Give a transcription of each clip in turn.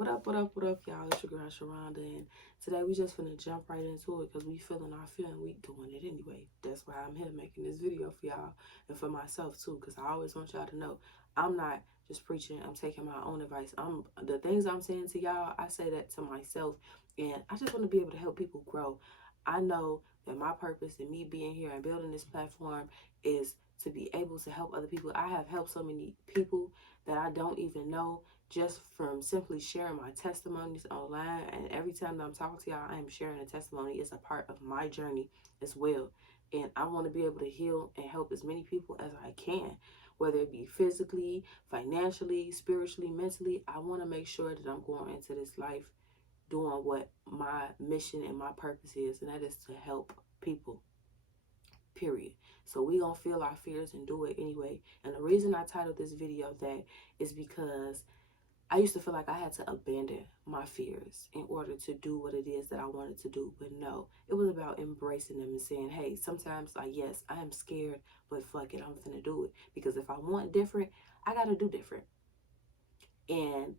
What up, y'all? It's your girl, Sharonda, and today we just finna jump right into it because we feeling our feeling week doing it anyway. That's why I'm here making this video for y'all and for myself too, because I always want y'all to know I'm not just preaching. I'm taking my own advice. The things I'm saying to y'all, I say that to myself, and I just want to be able to help people grow. I know that my purpose and me being here and building this platform is to be able to help other people. I have helped so many people that I don't even know just from simply sharing my testimonies online. And every time that I'm talking to y'all, I am sharing a testimony. It's a part of my journey as well. And I want to be able to heal and help as many people as I can, whether it be physically, financially, spiritually, mentally. I want to make sure that I'm going into this life doing what my mission and my purpose is, and that is to help people, period. So we gonna feel our fears and do it anyway. And the reason I titled this video that is because I used to feel like I had to abandon my fears in order to do what it is that I wanted to do. But no, it was about embracing them and saying, hey, sometimes, like, yes, I am scared, but fuck it, I'm finna do it. Because if I want different, I gotta do different. And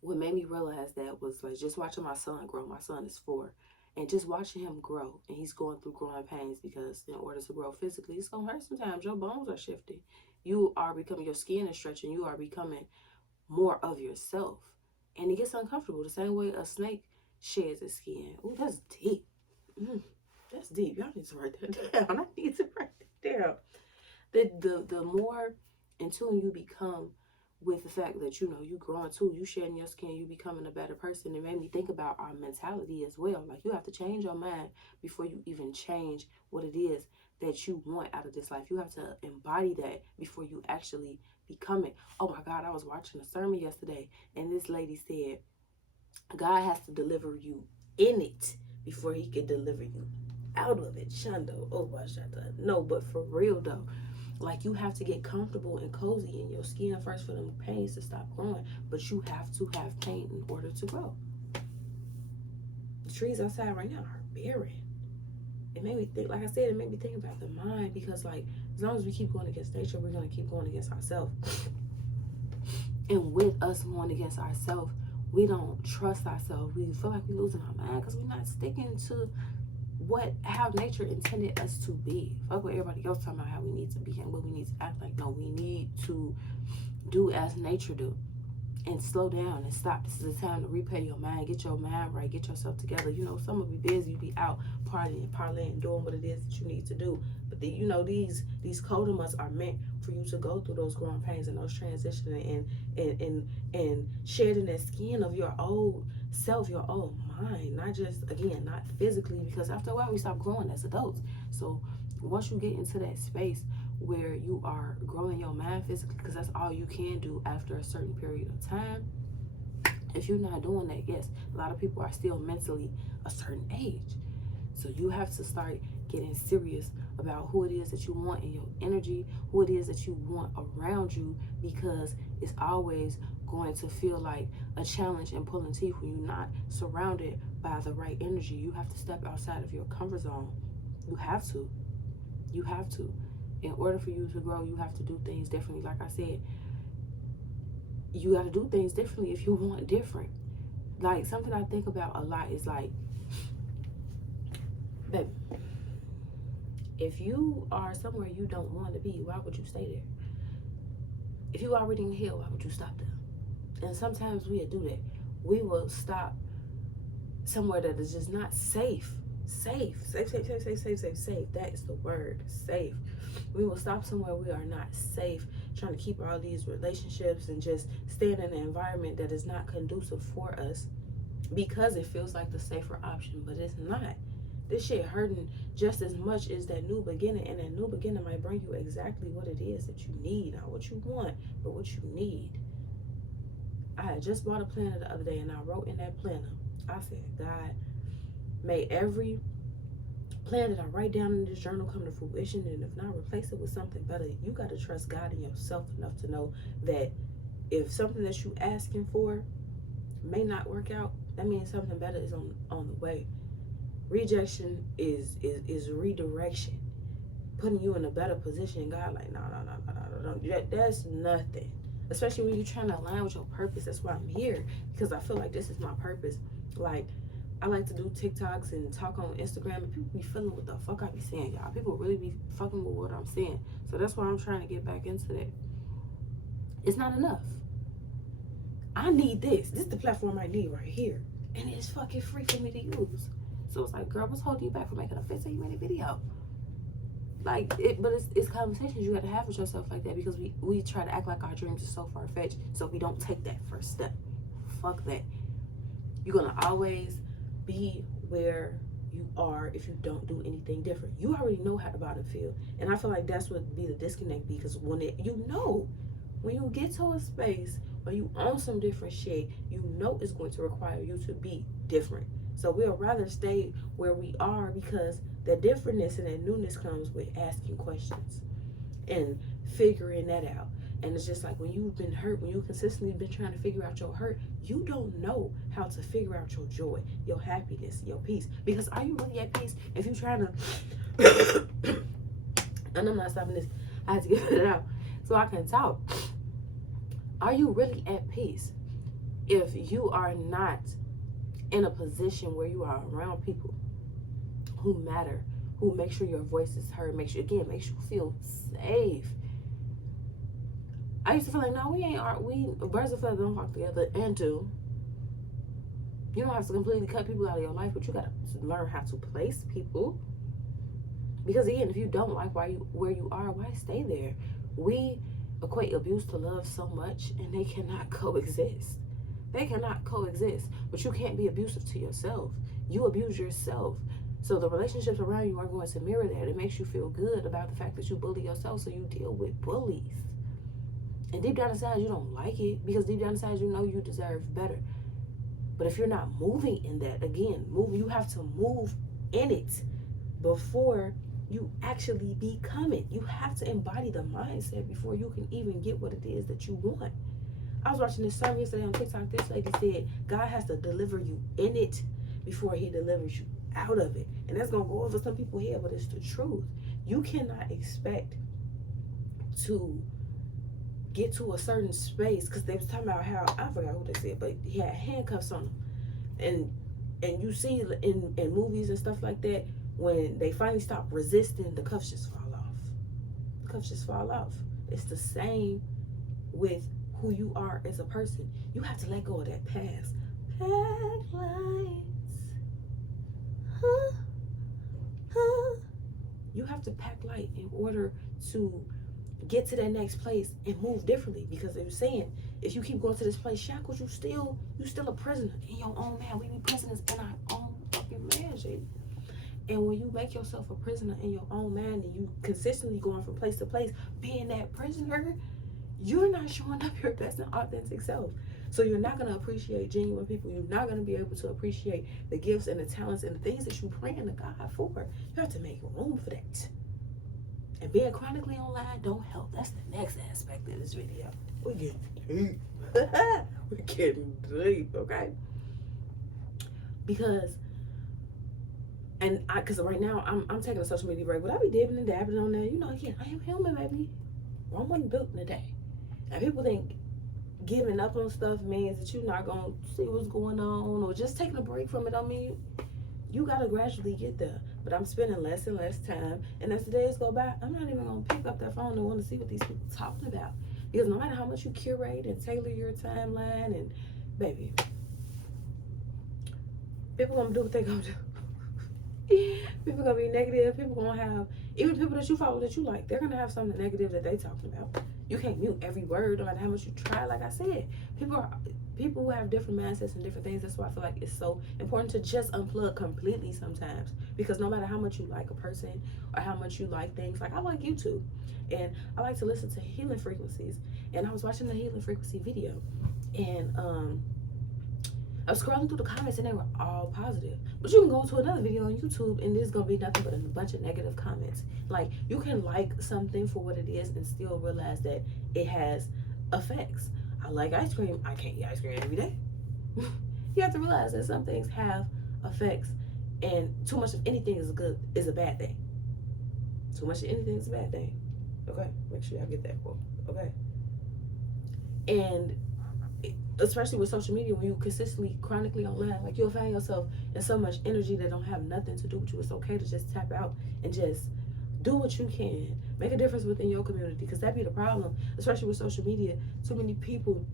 what made me realize that was like just watching my son grow. My son is 4. And just watching him grow. And he's going through growing pains because in order to grow physically, it's gonna hurt sometimes. Your bones are shifting. You are becoming, your skin is stretching. You are becoming more of yourself. And it gets uncomfortable the same way a snake sheds its skin. Oh, that's deep. That's deep. Y'all need to write that down. I need to write that down. The more in tune you become with the fact that, you know, you growing too, you shedding your skin, you becoming a better person. It made me think about our mentality as well. Like, you have to change your mind before you even change what it is that you want out of this life. You have to embody that before you actually become it. Oh my God, I was watching a sermon yesterday, and this lady said, God has to deliver you in it before he can deliver you out of it. Shundo. Oh, Shanda. No, but for real though, like, you have to get comfortable and cozy in your skin first for them pains to stop growing. But you have to have pain in order to grow. The trees outside right now are barren. It made me think, like I said, it made me think about the mind, because, like, as long as we keep going against nature, we're going to keep going against ourselves. And with us going against ourselves, we don't trust ourselves. We feel like we're losing our mind because we're not sticking to how nature intended us to be. Fuck what everybody else talking about how we need to be and what we need to act like. No, we need to do as nature do and slow down and stop. This is the time to repay your mind, get your mind right, get yourself together. You know, some will be busy, you be out partying, parlaying, doing what it is that you need to do. But you know, these colder months are meant for you to go through those growing pains and those transitioning and shedding that skin of your old self, your old mind. Not just, again, not physically, because after a while we stop growing as adults. So once you get into that space where you are growing your mind physically, because that's all you can do after a certain period of time. If you're not doing that, yes, a lot of people are still mentally a certain age. So you have to start getting serious about who it is that you want in your energy, who it is that you want around you, because it's always going to feel like a challenge and pulling teeth when you're not surrounded by the right energy. You have to step outside of your comfort zone. You have to. You have to. In order for you to grow, you have to do things differently. Like I said, you got to do things differently if you want different. Like, something I think about a lot is like, baby, if you are somewhere you don't want to be, why would you stay there? If you already in hell, why would you stop there? And sometimes we'll do that. We will stop somewhere that is just not safe. Safe. That is the word. Safe. We will stop somewhere we are not safe, trying to keep all these relationships and just stay in an environment that is not conducive for us because it feels like the safer option, but it's not. This shit hurting just as much as that new beginning, and that new beginning might bring you exactly what it is that you need, not what you want, but what you need. I had just bought a planner the other day, and I wrote in that planner, I said, God, may every plan that I write down in this journal come to fruition, and if not, replace it with something better. You got to trust God and yourself enough to know that if something that you asking for may not work out, that means something better is on the way. Rejection is redirection, putting you in a better position. God, like, no. That's nothing. especially when you're trying to align with your purpose. That's why I'm here, because I feel like this is my purpose. Like, I like to do TikToks and talk on Instagram, and people be feeling what the fuck I be saying, y'all. People really be fucking with what I'm saying. So that's why I'm trying to get back into that. It's not enough. I need this. This is the platform I need right here. And it's fucking free for me to use. So it's like, girl, what's holding you back from making a 15-minute video? Like, but it's conversations you got to have with yourself like that, because we try to act like our dreams are so far-fetched, so we don't take that first step. Fuck that. You're going to always be where you are if you don't do anything different. You already know how the bottom feel. And I feel like that's what be the disconnect, because when you get to a space where you own some different shit, you know it's going to require you to be different. So we'll rather stay where we are, because the differentness and that newness comes with asking questions and figuring that out. And it's just like when you've been hurt, when you've consistently been trying to figure out your hurt, you don't know how to figure out your joy, your happiness, your peace. Because are you really at peace if you're trying to... And I'm not stopping this. I had to get it out so I can talk. Are you really at peace if you are not in a position where you are around people who matter, who make sure your voice is heard, makes you feel safe? I used to feel like, no, we birds of feather don't flock together. And two, you don't have to completely cut people out of your life, but you gotta learn how to place people. Because again, if you don't like where you are, why stay there? We equate abuse to love so much, and they cannot coexist. They cannot coexist. But you can't be abusive to yourself. You abuse yourself. So the relationships around you are going to mirror that. It makes you feel good about the fact that you bully yourself, so you deal with bullies. And deep down inside, you don't like it, because deep down inside, you know you deserve better. But if you're not moving in that, again, you have to move in it before you actually become it. You have to embody the mindset before you can even get what it is that you want. I was watching this sermon yesterday on TikTok. This lady said, God has to deliver you in it before he delivers you out of it. And that's going to go over some people's head, but it's the truth. You cannot expect to get to a certain space, because they was talking about how, I forgot what they said, but he had handcuffs on him. And you see in movies and stuff like that, when they finally stop resisting, the cuffs just fall off. The cuffs just fall off. It's the same with who you are as a person. You have to let go of that past. Pack lights. You have to pack light in order to get to that next place and move differently. Because they're saying, if you keep going to this place shackled, you still a prisoner in your own man. We be prisoners in our own fucking man, shit. And when you make yourself a prisoner in your own mind, and you consistently going from place to place, being that prisoner, you're not showing up your best and authentic self. So you're not going to appreciate genuine people. You're not going to be able to appreciate the gifts and the talents and the things that you praying to God for. You have to make room for that. And being chronically online don't help. That's the next aspect of this video. We're getting deep. We're getting deep, okay? Because right now I'm taking a social media break, but I be dipping and dabbing on there. You know, again, I am human, baby. One wasn't built in a day. And people think giving up on stuff means that you're not gonna see what's going on, or just taking a break from it. I mean, you gotta gradually get there. But I'm spending less and less time, and as the days go by, I'm not even gonna pick up that phone and want to see what these people talking about. Because no matter how much you curate and tailor your timeline, and baby, people gonna do what they gonna do. People gonna be negative. People gonna have, even people that you follow that you like, they're gonna have something negative that they talking about. You can't mute every word, no matter how much you try. Like I said, people who have different mindsets and different things. That's why I feel like it's so important to just unplug completely sometimes. Because no matter how much you like a person or how much you like things, like I like YouTube, and I like to listen to healing frequencies. And I was watching the healing frequency video, and I was scrolling through the comments, and they were all positive. But you can go to another video on YouTube, and there's gonna be nothing but a bunch of negative comments. Like, you can like something for what it is and still realize that it has effects. I like ice cream. I can't eat ice cream every day. You have to realize that some things have effects, and too much of anything is a bad thing. Too much of anything is a bad thing. Okay, make sure y'all get that quote. Okay. And especially with social media, when you consistently, chronically online, like you'll find yourself in so much energy that don't have nothing to do with you. It's okay to just tap out and just do what you can. Make a difference within your community, because that be the problem, especially with social media. Too many people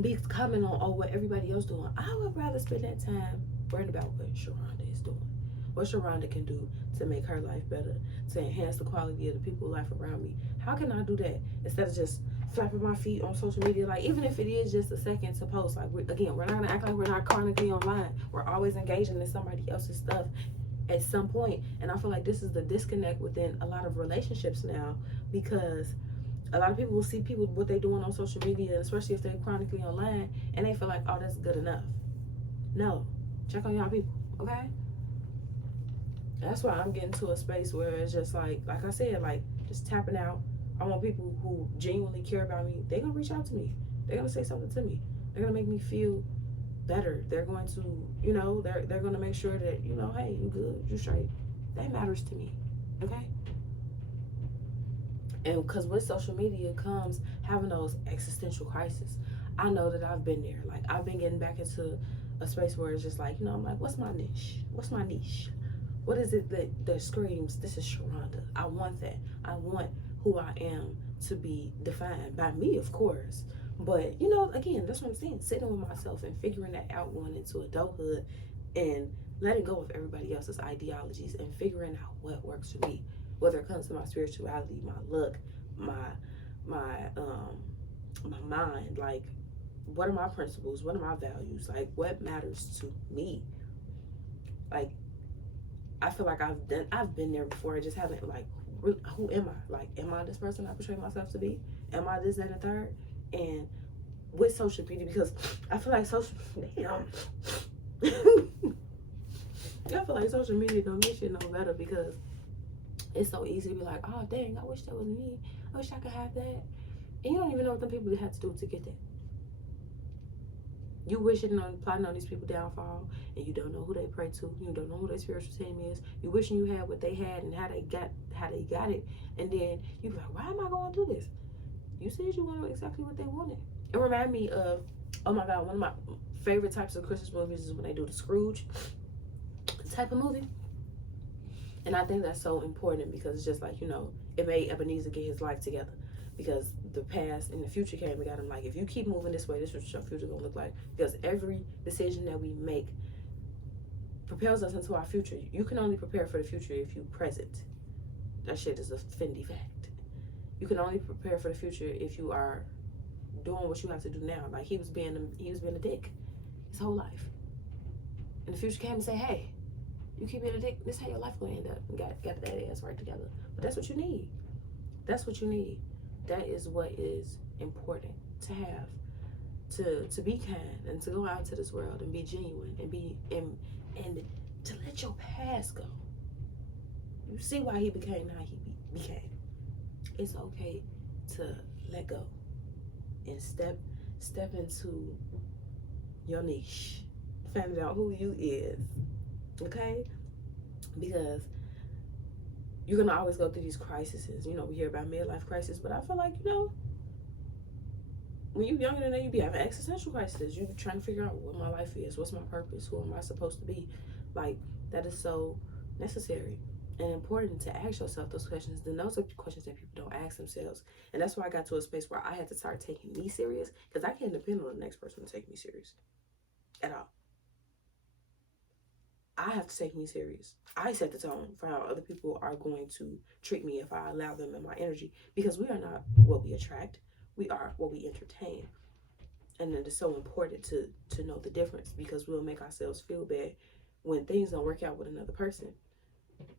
be commenting on what everybody else doing. I would rather spend that time worrying about what Sharonda is doing, what Sharonda can do to make her life better, to enhance the quality of the people's life around me. How can I do that instead of just flapping my feet on social media? Like, even if it is just a second to post, like, we're not gonna act like we're not chronically online. We're always engaging in somebody else's stuff at some point. And I feel like this is the disconnect within a lot of relationships now, because a lot of people will see people what they're doing on social media, especially if they're chronically online, and they feel like, oh, that's good enough. No, check on y'all people, okay? That's why I'm getting to a space where it's just like I said, like, just tapping out. I want people who genuinely care about me. They're gonna reach out to me. They're gonna say something to me. They're gonna make me feel better. They're going to, they're gonna make sure that, hey, you good, you straight. That matters to me, okay? And because with social media comes having those existential crises. I know that I've been there. Like, I've been getting back into a space where it's just like, I'm like, what's my niche? What's my niche? What is it that screams, this is Sharonda? I want that. I want who I am to be defined by me, of course. But, again, that's what I'm saying. Sitting with myself and figuring that out going into adulthood, and letting go of everybody else's ideologies and figuring out what works for me, whether it comes to my spirituality, my look, my mind. Like, what are my principles? What are my values? Like, what matters to me? Like, I feel like I've been there before. I just haven't, like, who am I? Like, am I this person I portray myself to be? Am I this, that, and the third? And with social media, because I feel like I feel like social media don't make shit no better, because it's so easy to be like, oh dang, I wish that was me. I wish I could have that. And you don't even know what the people had to do to get that. You wishing on plotting on these people downfall, and you don't know who they pray to. You don't know who their spiritual team is. You wishing you had what they had and how they got it, and then you be like, why am I going through this? You said you wanted exactly what they wanted. It reminded me of, oh my God, one of my favorite types of Christmas movies is when they do the Scrooge type of movie. And I think that's so important, because it's just like, it made Ebenezer get his life together, because the past and the future came and got him. Like, if you keep moving this way, this is what your future gonna look like, because every decision that we make propels us into our future. You can only prepare for the future if you present. That shit is a Fendi fact. You can only prepare for the future if you are doing what you have to do now. Like, he was being a dick his whole life, and the future came and say, hey, you keep being a dick, this is how your life gonna end up. And got that ass right together. But that's what you need. That's what you need. That is what is important to have. To be kind, and to go out into this world and be genuine, and and to let your past go. You see why he became how he became. It's okay to let go and step into your niche. Find out who you is. Okay? Because you're gonna always go through these crises. We hear about midlife crisis, but I feel like, when you're younger than that, you be having existential crises. You trying to figure out what my life is, what's my purpose, who am I supposed to be. Like, that is so necessary and important to ask yourself those questions. Then those are questions that people don't ask themselves. And that's why I got to a space where I had to start taking me serious, because I can't depend on the next person to take me serious at all. I have to take me serious. I set the tone for how other people are going to treat me if I allow them in my energy, because we are not what we attract. We are what we entertain. And it is so important to know the difference, because we'll make ourselves feel bad when things don't work out with another person.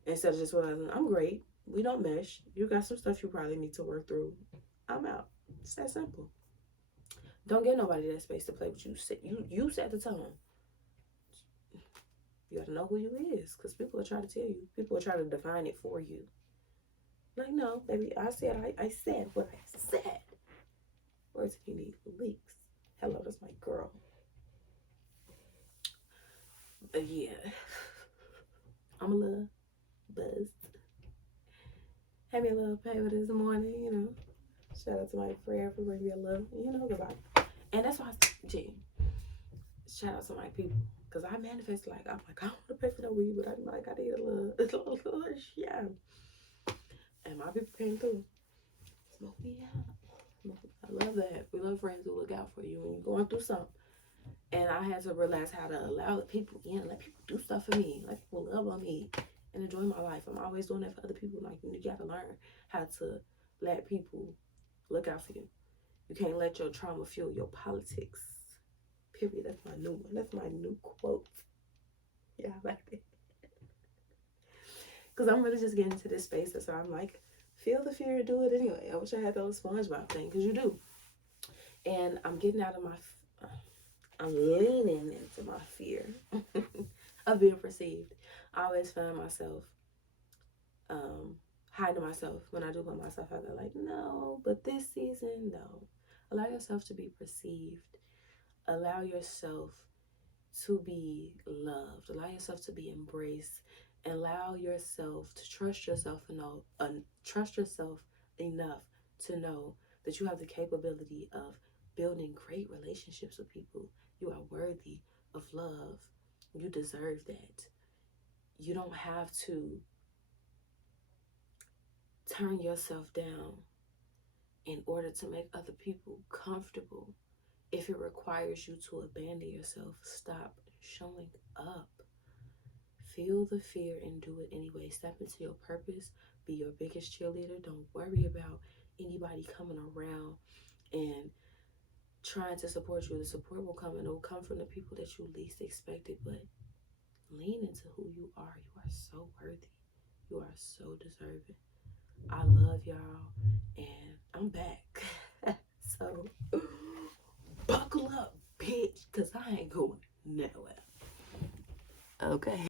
Instead of just realizing, I'm great, we don't mesh, you got some stuff you probably need to work through, I'm out. It's that simple. Don't give nobody that space to play with you. You set the tone. You gotta know who you is, because people will try to tell you. People will try to define it for you. Like, no, baby, I said what I said. Words if you need leaks. Hello, that's my girl. But yeah, I'm a little buzzed. Had me a little paper this morning, Shout out to my friend for bringing me a love. You know, because and that's why gee, shout out to my people. Because I manifest like, I'm like, I don't want to pay for no weed, but I'm like, I need a little yeah. And my people came through. Smoke me out. I love that. We love friends who look out for you when you're going through something. And I had to realize how to allow the people in, let people do stuff for me, let people love on me, and enjoy my life. I'm always doing that for other people. Like, you gotta learn how to let people look out for you. You can't let your trauma fuel your politics. Period. That's my new one. That's my new quote. Yeah, I like it. Because I'm really just getting into this space. So I'm like, feel the fear and do it anyway. I wish I had the SpongeBob thing, because you do. And I'm getting out of I'm leaning into my fear of being perceived. I always find myself hiding myself when I do put myself out there. Like, no, but this season, no. Allow yourself to be perceived. Allow yourself to be loved. Allow yourself to be embraced. Allow yourself to trust yourself enough to know that you have the capability of building great relationships with people. You are worthy of love. You deserve that. You don't have to turn yourself down in order to make other people comfortable. If it requires you to abandon yourself, stop showing up. Feel the fear and do it anyway. Step into your purpose. Be your biggest cheerleader. Don't worry about anybody coming around and trying to support you. The support will come, and it will come from the people that you least expected. But lean into who you are. You are so worthy. You are so deserving. I love y'all, and I'm back. So buckle up, bitch, because I ain't going nowhere. Okay.